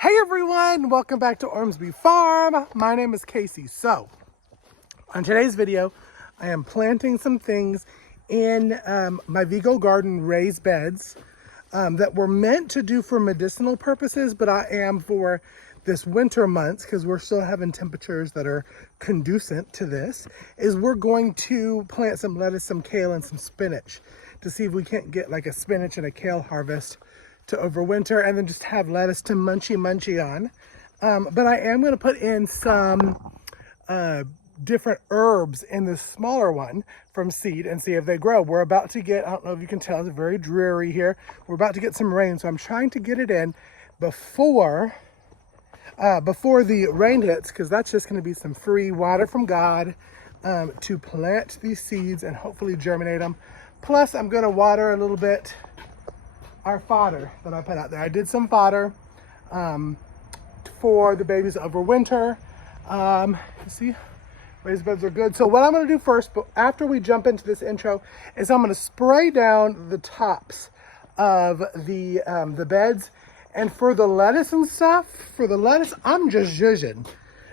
Hey everyone, welcome back to Ormsby Farm. My name is Cayce. So, on today's video, I am planting some things in my Vigo garden raised beds that were meant to do for medicinal purposes, but I am for this winter months, because we're still having temperatures that are conducive to this, is we're going to plant some lettuce, some kale, and some spinach to see if we can't get like a spinach and a kale harvest to overwinter, and then just have lettuce to munchy on. But I am going to put in some different herbs in the smaller one from seed and see if they grow. We're about to get, I don't know if you can tell, it's very dreary here. We're about to get some rain, so I'm trying to get it in before the rain hits, because that's just going to be some free water from God to plant these seeds and hopefully germinate them. Plus, I'm going to water a little bit our fodder that I put out there. I did some fodder for the babies over winter. See, raised beds are good. So what I'm going to do first, but after we jump into this intro, is I'm going to spray down the tops of the beds. And for the lettuce and stuff, I'm just zhuzhing.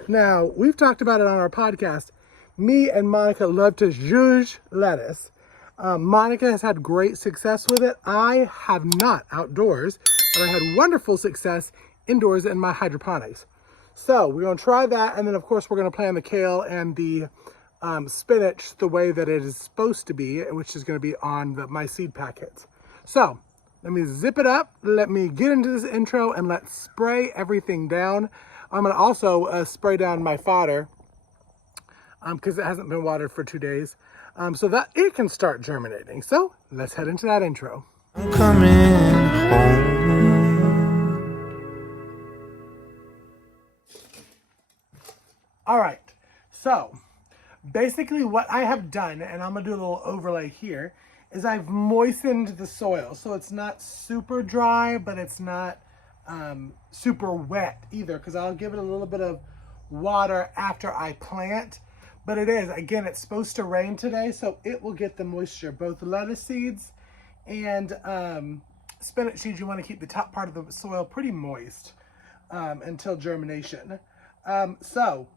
Now, we've talked about it on our podcast. Me and Monica love to zhuzh lettuce. Monica has had great success with it. I have not outdoors, but I had wonderful success indoors in my hydroponics. So we're going to try that. And then, of course, we're going to plant the kale and the spinach the way that it is supposed to be, which is going to be on my seed packets. So let me zip it up. Let me get into this intro and let's spray everything down. I'm going to also spray down my fodder because it hasn't been watered for 2 days. So that it can start germinating. So let's head into that intro. I'm coming home. All right, so basically what I have done, and I'm gonna do a little overlay here, is I've moistened the soil. So it's not super dry, but it's not super wet either, because I'll give it a little bit of water after I plant. But it is, again, it's supposed to rain today, so it will get the moisture. Both lettuce seeds and spinach seeds, you want to keep the top part of the soil pretty moist until germination. So,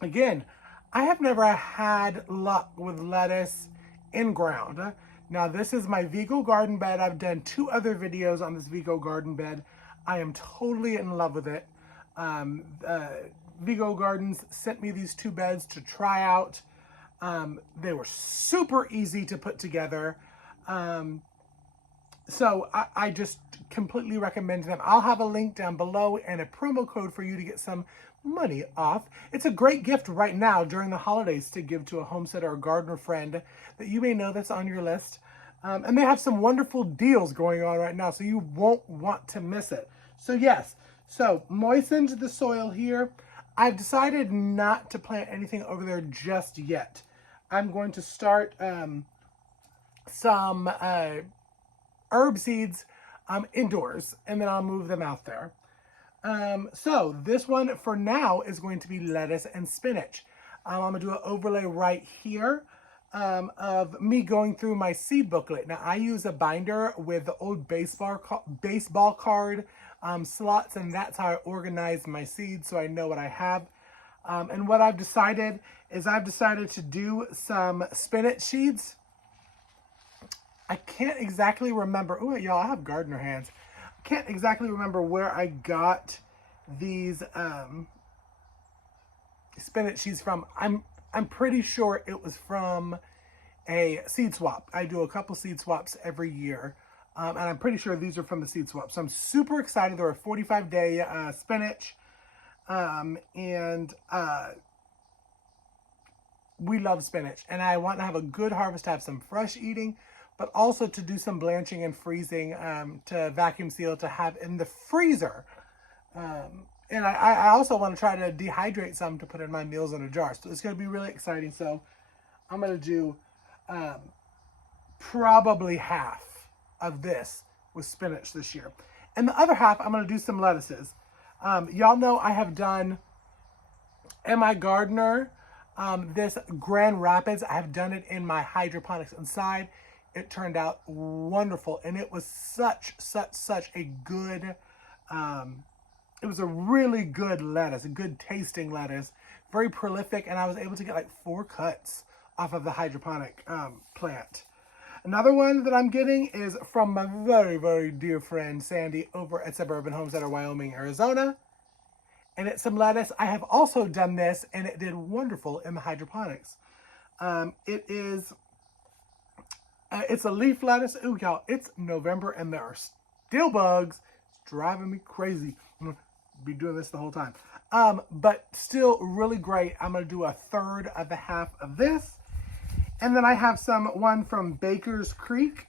again, I have never had luck with lettuce in ground. Now, this is my Vigo garden bed. I've done 2 other videos on this Vigo garden bed. I am totally in love with it. Vigo Gardens sent me these 2 beds to try out. They were super easy to put together. So I just completely recommend them. I'll have a link down below and a promo code for you to get some money off. It's a great gift right now during the holidays to give to a homesteader or gardener friend that you may know that's on your list. And they have some wonderful deals going on right now, so you won't want to miss it. So yes, so moistened the soil here. I've decided not to plant anything over there just yet. I'm going to start some herb seeds indoors, and then I'll move them out there. So this one for now is going to be lettuce and spinach. I'm going to do an overlay right here of me going through my seed booklet. Now, I use a binder with the old baseball card slots, and that's how I organize my seeds so I know what I have. And what I've decided is to do some spinach seeds. I can't exactly remember. Oh, y'all, I have gardener hands. I can't exactly remember where I got these spinach seeds from. I'm pretty sure it was from a seed swap. I do a couple seed swaps every year. And I'm pretty sure these are from the seed swap. So I'm super excited. They're a 45-day spinach. We love spinach. And I want to have a good harvest to have some fresh eating, but also to do some blanching and freezing to vacuum seal to have in the freezer. And I also want to try to dehydrate some to put in my meals in a jar. So it's going to be really exciting. So I'm going to do probably half of this with spinach this year. And the other half, I'm going to do some lettuces. Y'all know I have done in my gardener this Grand Rapids. I have done it in my hydroponics inside. It turned out wonderful, and it was such a good it was a really good lettuce, a good tasting lettuce, very prolific, and I was able to get like 4 cuts off of the hydroponic plant. Another one that I'm getting is from my very, very dear friend Sandy over at Suburban Home Center, Wyoming, Arizona. And it's some lettuce. I have also done this, and it did wonderful in the hydroponics. It's a leaf lettuce. Ooh, y'all, it's November, and there are still bugs. It's driving me crazy. I'm going to be doing this the whole time. But still really great. I'm going to do a third of the half of this. And then I have one from Baker's Creek,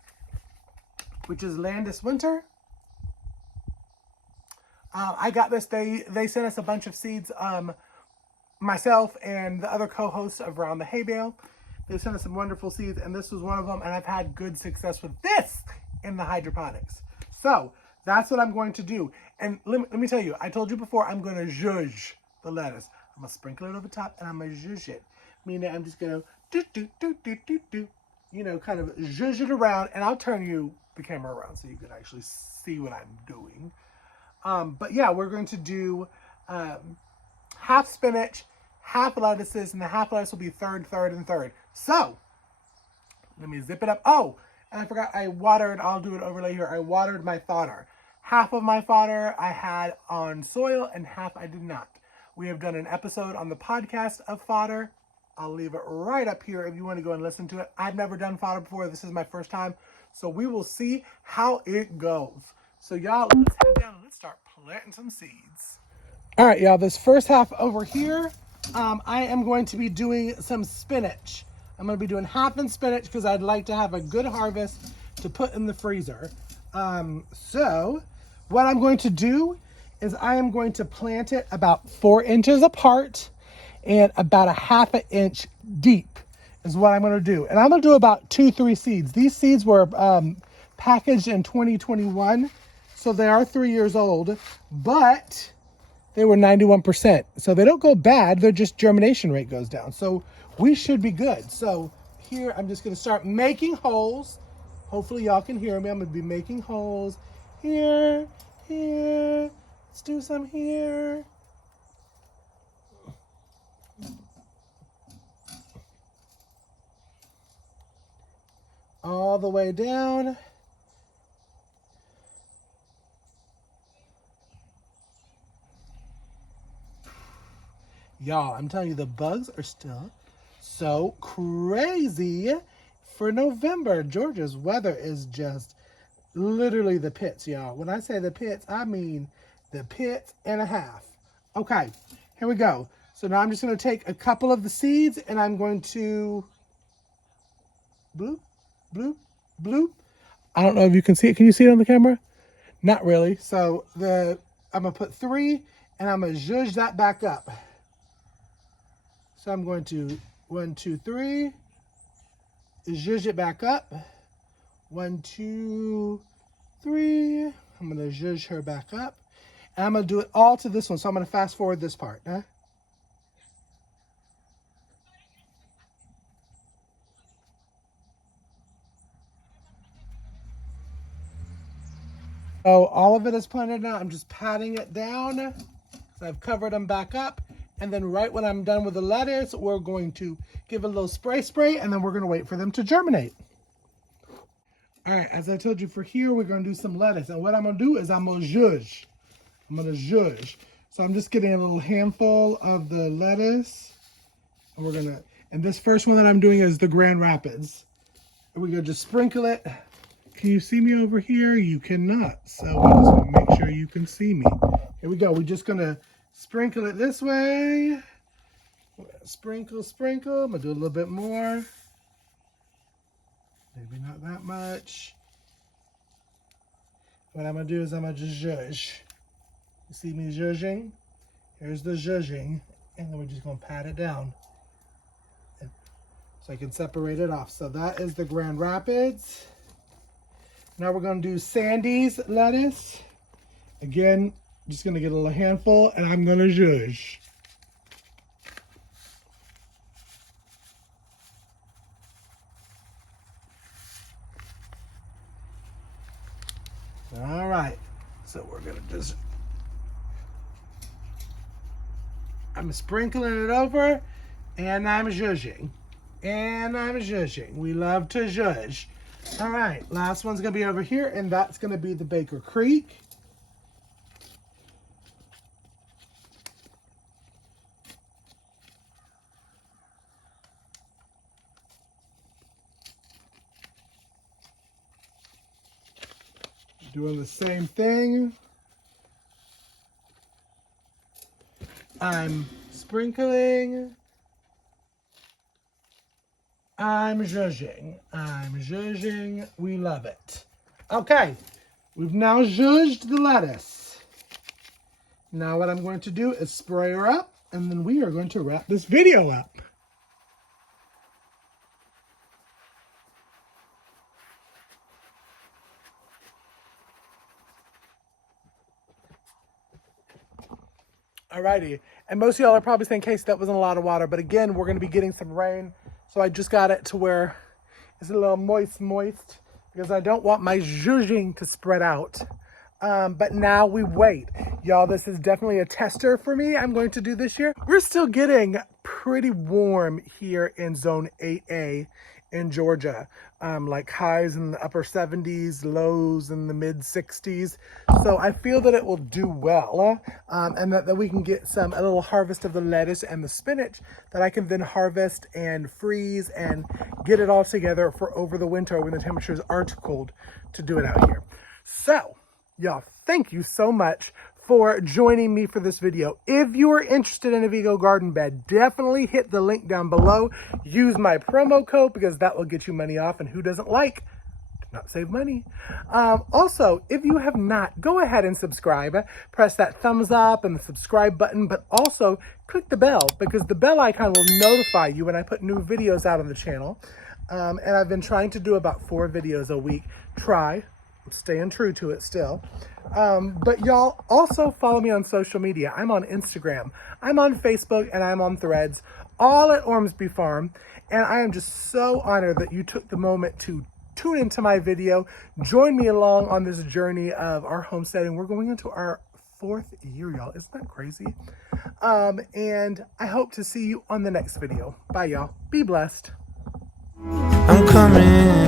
which is Landis Winter. I got this. They sent us a bunch of seeds. Myself and the other co-hosts of Around the Hay Bale. They sent us some wonderful seeds, and this was one of them. And I've had good success with this in the hydroponics. So that's what I'm going to do. And let me tell you, I told you before, I'm going to zhuzh the lettuce. I'm going to sprinkle it over top, and I'm going to zhuzh it. Meaning I'm just going to kind of zhuzh it around, and I'll turn the camera around so you can actually see what I'm doing. But yeah, we're going to do half spinach, half lettuces, and the half lettuce will be third, and third. So let me zip it up. Oh, and I forgot I'll do an overlay here. I watered my fodder. Half of my fodder I had on soil and half I did not. We have done an episode on the podcast of fodder. I'll leave it right up here if you want to go and listen to it. I've never done fodder before. This is my first time. So we will see how it goes. So y'all, let's head down and let's start planting some seeds. All right, y'all, this first half over here, I am going to be doing some spinach. I'm going to be doing half in spinach because I'd like to have a good harvest to put in the freezer. So what I'm going to do is I am going to plant it about 4 inches apart and about a ½ inch deep is what I'm going to do. And I'm going to do about 2-3 seeds. These seeds were packaged in 2021, so they are 3 years old, but they were 91%. So they don't go bad. Their just germination rate goes down. So we should be good. So here I'm just going to start making holes. Hopefully y'all can hear me. I'm going to be making holes here. Let's do some here. All the way down. Y'all, I'm telling you, the bugs are still so crazy for November. Georgia's weather is just literally the pits, y'all. When I say the pits, I mean the pits and a half. Okay, here we go. So now I'm just going to take a couple of the seeds and I'm going to bloop, bloop, bloop. I don't know if you can see it. Can you see it on the camera? Not really. So I'm going to put 3 and I'm going to zhuzh that back up. So I'm going to 1, 2, 3, zhuzh it back up. 1, 2, 3. I'm going to zhuzh her back up. And I'm going to do it all to this one. So I'm going to fast forward this part. Huh? So all of it is planted now. I'm just patting it down. So I've covered them back up. And then right when I'm done with the lettuce, we're going to give it a little spray, and then we're going to wait for them to germinate. All right, as I told you, for here, we're going to do some lettuce. And what I'm going to do is I'm going to zhuzh. So I'm just getting a little handful of the lettuce. And and this first one that I'm doing is the Grand Rapids. And we're going to just sprinkle it. Can you see me over here? You cannot. So we're just going to make sure you can see me. Here we go. We're just going to sprinkle it this way. Sprinkle. I'm going to do a little bit more. Maybe not that much. What I'm going to do is I'm going to just zhuzh. You see me zhuzhing? Here's the zhuzhing. And then we're just going to pat it down. So I can separate it off. So that is the Grand Rapids. Now we're going to do Sandy's lettuce. Again, just going to get a little handful and I'm going to zhuzh. All right. So we're going to just I'm sprinkling it over, and I'm zhuzhing. And I'm zhuzhing. We love to zhuzh. All right, last one's gonna be over here, and that's gonna be the Baker Creek. Doing the same thing. I'm sprinkling. I'm zhuzhing. I'm zhuzhing. We love it. Okay, we've now zhuzhed the lettuce. Now what I'm going to do is spray her up, and then we are going to wrap this video up. Alrighty, and most of y'all are probably saying, Cayce, that wasn't a lot of water, but again, we're gonna be getting some rain, so I just got it to where it's a little moist, because I don't want my zhuzhing to spread out. But now we wait. Y'all, this is definitely a tester for me. I'm going to do this year. We're still getting pretty warm here in zone 8A in Georgia. Like highs in the upper 70s, lows in the mid 60s. So I feel that it will do well, and that we can get a little harvest of the lettuce and the spinach that I can then harvest and freeze and get it all together for over the winter when the temperatures are too cold to do it out here. So, y'all, thank you so much for joining me for this video. If you are interested in a Vigo garden bed, definitely hit the link down below. Use my promo code because that will get you money off, and who doesn't like to not save money? Also, if you have not, go ahead and subscribe. Press that thumbs up and the subscribe button, but also click the bell because the bell icon will notify you when I put new videos out on the channel. And I've been trying to do about 4 videos a week. I'm staying true to it still. But y'all also follow me on social media. I'm on Instagram, I'm on Facebook, and I'm on Threads, all at Ormsby Farm. And I am just so honored that you took the moment to tune into my video, join me along on this journey of our homesteading. We're going into our 4th year, y'all. Isn't that crazy? And I hope to see you on the next video. Bye, y'all. Be blessed. I'm coming.